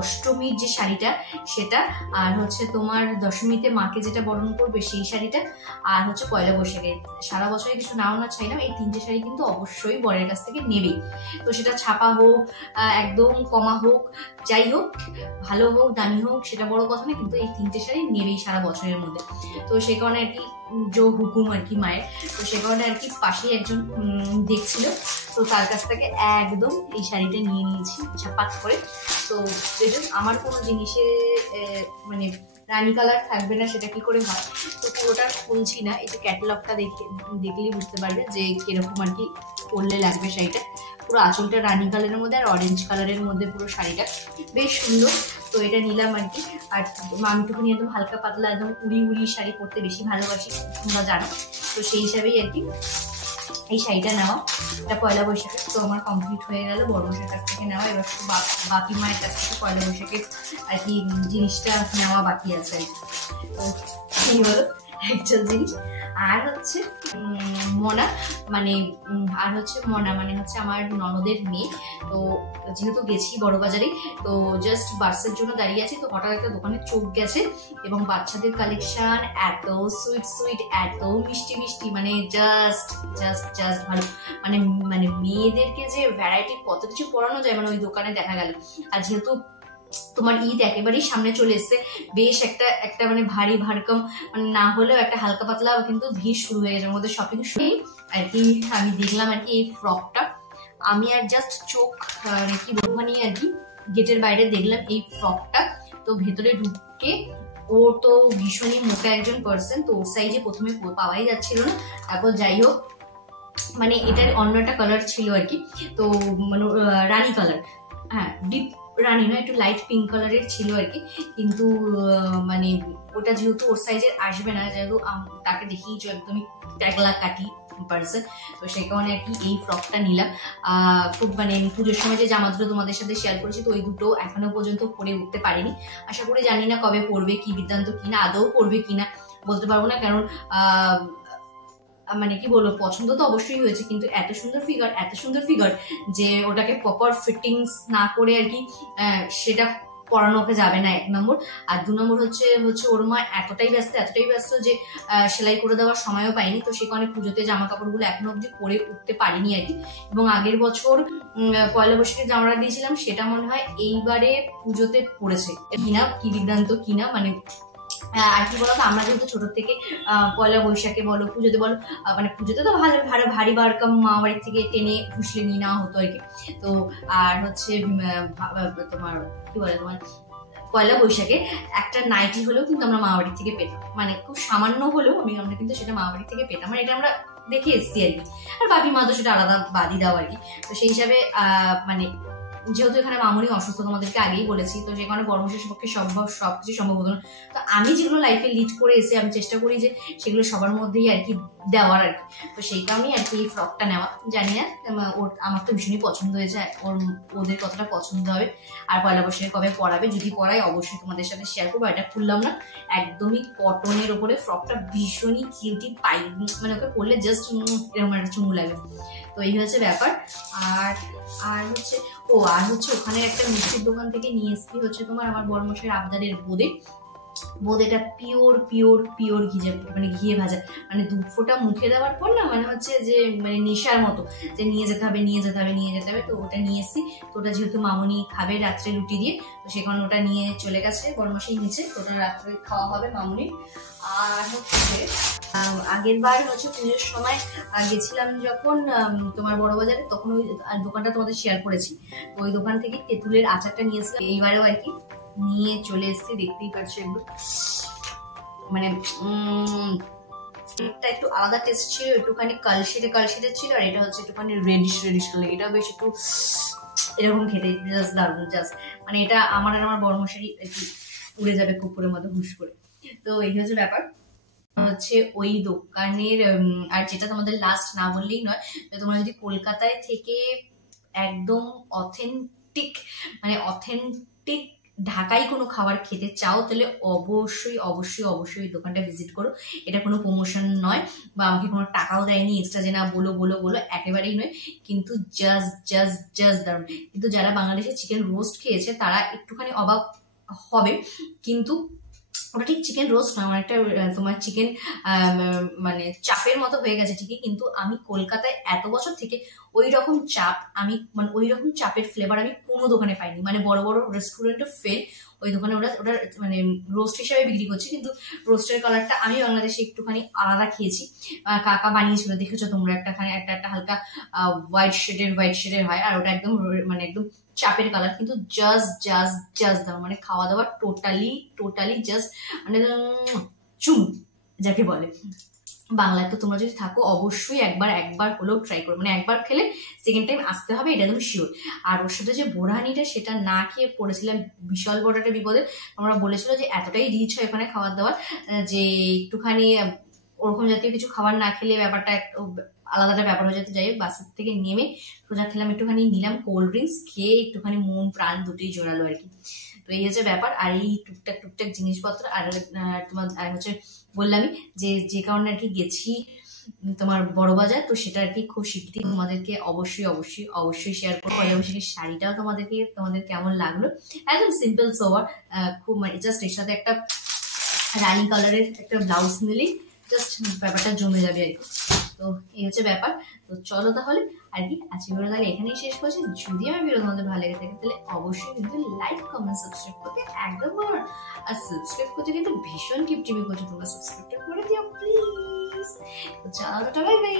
অষ্টমীর যে শাড়িটা সেটা, আর হচ্ছে তোমার দশমীতে মাকে যেটা বরণ করবে সেই শাড়িটা, আর হচ্ছে পয়লা বৈশাখে, সারা বছরে কিছু নাও না চাই না, এই 3টে শাড়ি কিন্তু অবশ্যই বরের কাছ থেকে নেবেই। তো সেটা ছাপা হোক, একদম কমা হোক, যাই হোক, ভালো হোক দামি হোক সেটা বড় কথা না, কিন্তু এই 3টে শাড়ি নেবেই সারা বছরের মধ্যে। তো সে কারণে আর কি জো হুকুম আর কি মায়ের, তো সে কারণে আর কি পাশেই একজন দেখছিল, তো তার কাছ থেকে একদম এই শাড়িটা নিয়ে নিয়েছি ছাপাত করে। তো যেটা আমার কোনো জিনিসে মানে রানী কালার থাকবে না সেটা কি করে হয়, তো পুরোটা খুলছি না, এই যে ক্যাটালগটা দেখলেই বুঝতে পারবে যে কিরকম আর কি পরলে লাগবে শাড়িটা। পুরো আঁচলটা রানী কালারের মধ্যে আর অরেঞ্জ কালারের মধ্যে পুরো শাড়িটা বেশ সুন্দর। তো এটা নিলাম আর কি। আর আমি একটুখানি একদম হালকা পাতলা একদম উড়ি শাড়ি পরতে বেশি ভালোবাসি, তোমরা জানো, তো সেই হিসাবেই আর কি এই শাড়িটা নেওয়া। এটা পয়লা বৈশাখে তো আমার কমপ্লিট হয়ে গেল বড়মশাইয়ের কাছ থেকে নেওয়া। এবার শুধু বাকি মায়ের কাছ থেকে পয়লা বৈশাখের আর কি জিনিসটা নেওয়া বাকি আছে আর কি। তো এই হলো একটা জিনিস। আর হচ্ছে মনা মানে হচ্ছে আমার ননদের মেয়ে। তো যেহেতু গেছি বড় বাজারে, তো জাস্ট বাসের জন্য দাঁড়িয়ে আছি, তো হঠাৎ একটা দোকানে চোখ গেছে, এবং বাচ্চাদের কালেকশন এত সুইট, এত মিষ্টি, মানে জাস্ট ভালো। মানে মেয়েদেরকে যে ভ্যারাইটি কত কিছু পরানো যায় মানে ওই দোকানে দেখা গেল। আর যেহেতু তোমার ঈদ একেবারেই সামনে চলে এসছে, বেশ একটা মানে ভারী ভারকম মানে না হলেও একটা হালকা পাতলা কিন্তু ভিড় শুরু হয়ে গেছে আমাদের শপিং শুরু আর কি। আমি দেখলাম আর কি এই ফ্রকটা, আমি আর জাস্ট চোখ কি বলবো নিয়ে আর কি গেটের বাইরে দেখলাম এই ফ্রকটা। তো ভেতরে ঢুকে, ও তো ভীষণই মোটা একজন পার্সন, তো ওর সাইজে প্রথমে পাওয়াই যাচ্ছিল না। তারপর যাই হোক, মানে এটার অন্য একটা কালার ছিল আর কি, তো মানে রানী কালার, হ্যাঁ ডিপ রানী নয়, একটু লাইট পিঙ্ক কালারের ছিল আর কি। কিন্তু মানে ওটা যেহেতু ওর সাইজের আসবে না, যেহেতু তাকে দেখিয়েছো একদমই ট্যাগলা কাটি পার্সন, তো সেই কারণে আর কি এই ফ্রকটা নিলাম। খুব মানে পুজোর সময় যে জামা দুটো তোমাদের সাথে শেয়ার করেছি, তো ওই দুটো এখনো পর্যন্ত পরে উঠতে পারিনি। আশা করি, জানি না কবে পরবে, কি বৃত্তান্ত কিনা, আদৌ পরবে কিনা বলতে পারবো না, কারণ মানে কি বলবো, পছন্দ তো অবশ্যই হয়েছে, কিন্তু এত সুন্দর ফিগার যে ওটাকে প্রপার ফিটিংস না করে আর কি সেটা পরানো ওকে যাবে না, 1 নম্বর। আর 2 নম্বর হচ্ছে ওর মা এতটাই ব্যস্ত যে সেলাই করে দেওয়ার সময়ও পাইনি, তো সে কারণে পুজোতে জামা কাপড়গুলো এখনো অব্দি পরে উঠতে পারিনি আর কি। এবং আগের বছর পয়লা বৈশাখে জামাটা দিয়েছিলাম, সেটা মনে হয় এইবারে পুজোতে পড়েছে কিনা, কি বিভ্রান্ত কিনা, মানে আর কি বলতো, আমরা যেহেতু ছোট থেকে পয়লা বৈশাখে বলো, পুজোতে বলো, মানে পুজোতে তো ভারী বারকাম মা বাড়ির থেকে টেনে ঘুষলে নিয়ে নেওয়া হতো আর কি। তো আর হচ্ছে তোমার কি বলে, তোমার পয়লা বৈশাখে একটা নাইটি হলেও কিন্তু আমরা মা বাড়ির থেকে পেতাম, মানে খুব সামান্য হলেও আমরা কিন্তু সেটা মা বাড়ির থেকে পেতাম, মানে এটা আমরা দেখে এসছি আর কি। আর বাপি মা তো সেটা আলাদা বাদই দাও আর কি। তো সেই হিসাবে মানে যেহেতু এখানে মামুনি অসুস্থ, তোমাদেরকে আগেই বলেছি, তো সেই কারণে বড়মাসের পক্ষে সবকিছু সম্ভব হতো না। তো আমি যেগুলো লাইফে লিড করে এসে আমি চেষ্টা করি যে সেগুলো সবার মধ্যেই আর কি দেওয়ার আর কি। তো সেই কারণেই আর কি এই ফ্রকটা নেওয়া। জানি না, আমার তো ভীষণই পছন্দ হয়েছে, ওদের কতটা পছন্দ হবে, আর পয়লা বৈশাখে কবে পরাবে, যদি পরাই অবশ্যই তোমাদের সাথে শেয়ার করবো। এটা খুললাম না, একদমই কটনের ওপরে ফ্রকটা, ভীষণই কিউটি পাই, মানে ওকে পরলে জাস্ট এরকম একটা চুমু লাগে। তো এই হচ্ছে ব্যাপার। আর হচ্ছে ওখানে একটা মিষ্টির দোকান থেকে নিয়ে এসেছি হচ্ছে তোমার আমার বড়মশাইয়ের আবদারের বোঁদেটা পিওর ঘিয়ে ভাজা, মানে 2 ফোঁটা মুখে দেওয়ার পর না, মানে হচ্ছে যে মানে নেশার মতো, যে নিয়ে যেতে হবে। তো ওটা নিয়ে এসেছি। তো ওটা যেহেতু মামুনি খাবে রাত্রে রুটি দিয়ে, তো সেখানে ওটা নিয়ে চলে গেছে বড়মশাই নিচে, তো ওটা রাত্রে খাওয়া হবে মামুনি। আর হচ্ছে আগের বার হচ্ছে পুজোর সময় গেছিলাম যখন তোমার বড় বাজারে, তখন ওই দোকানটা তোমাদের শেয়ার করেছি, তো ওই দোকান থেকে তেঁতুলের আচারটা নিয়েছিলাম, এইবারেও আর কি নিয়ে চলে এসেছি। দেখতেই পাচ্ছ একটু, মানে এটা একটু আলাদা টেস্ট ছিল, একটুখানি কালশিটে ছিল, আর এটা হচ্ছে একটুখানি রেডিশ কালার। এটা বেশ একটু এরকম খেতে জাস্ট দারুণ, জাস্ট মানে এটা আমার আর আমার বড়মশাই একটু উড়ে যাবে কুকুরের মতো হুশ করে। তো এই হচ্ছে ব্যাপার হচ্ছে ওই দোকানের। আর যেটা তোমাদের লাস্ট না বললেই নয়, তোমরা যদি কলকাতায় থেকে একদম অথেন্টিক ঢাকাই কোনো খাবার খেতে চাও, তাহলে অবশ্যই দোকানটা ভিজিট করো। এটা কোনো প্রমোশন নয়, বা আমাকে কোনো টাকাও দেয়নি এক্সট্রা যে না বলো, একেবারেই নয়, কিন্তু জাস্ট দারুণ। কিন্তু যারা বাংলাদেশে চিকেন রোস্ট খেয়েছে তারা একটুখানি অবাক হবে, কিন্তু ওটা ঠিক চিকেন রোস্ট নয়, অনেকটা তোমার চিকেন মানে চাপের মতো হয়ে গেছে ঠিকই, কিন্তু আমি কলকাতায় এত বছর থেকে ওই রকম চাপের ফ্লেভার আমি কোনো দোকানে পাইনি। মানে বড় রেস্টুরেন্টে ফেল, ওই দোকানে ওটা মানে রোস্ট হিসাবে বিক্রি করছে, কিন্তু রোস্টের কালারটা আমি বাংলাদেশে একটুখানি আলাদা খেয়েছি। কাকা বানিয়েছিল, দেখেছো তোমরা, একটা হালকা হোয়াইট শেডের হয়, আর ওটা একদম মানে একদম চাপের কালার, কিন্তু জাস্ট দাও, মানে খাওয়া দাওয়া টোটালি জাস্ট মানে চুম যাকে বলে। বাংলায় তো তোমরা যদি থাকো অবশ্যই একবার হলেও ট্রাই করো, মানে একবার খেলে সেকেন্ড টাইম আসতে হবে, এটা একদম শিওর। আর ওর সাথে যে বোরহানিটা, সেটা না খেয়ে পড়েছিলাম বিশাল বড় একটা বিপদে। আমরা বলেছিল যে এতটাই রিচ হয় ওখানে খাবার দাবার, যে একটুখানি ওরকম জাতীয় কিছু খাবার না খেলে ব্যাপারটা আলাদা ব্যাপার হয়ে যেতে। যাই হোক, বাসের থেকে নেমে সোজা খেলাম, একটুখানি নিলাম কোল্ড ড্রিঙ্কস, খেয়ে একটুখানি মন প্রাণ দুটোই জোড়ালো আর কি। তো এই হচ্ছে ব্যাপার। আর এই টুকটাক জিনিসপত্র, আর তোমার হচ্ছে বললামই যে কারণে আর কি গেছি তোমার বড় বাজার, তো সেটা আর কি খুব শিগগিরই তোমাদেরকে অবশ্যই শেয়ার করবো। পয়লা বৈশাখের শাড়িটাও তোমাদের কেমন লাগলো, একদম সিম্পল সোবার, খুব মানে জাস্ট এর সাথে একটা রানি কালারের একটা ব্লাউজ নিলেই জাস্ট ব্যাপারটা জমে যাবে আর কি। তো এই হচ্ছে ব্যাপার। তো চলো তাহলে আর কি আজকে ভিডিও তাহলে এখানেই শেষ করছি। যদি আমার ভিডিও তোমাদের ভালো লেগে থাকে তাহলে অবশ্যই কিন্তু লাইক কমেন্ট সাবস্ক্রাইব করতে একদম ভুলো না। আর সাবস্ক্রাইব করতে কিন্তু ভীষণ কিপটিমি করছো, তোমরা সাবস্ক্রাইবটা করে দিও প্লিজ। তো চলো, বাই বাই।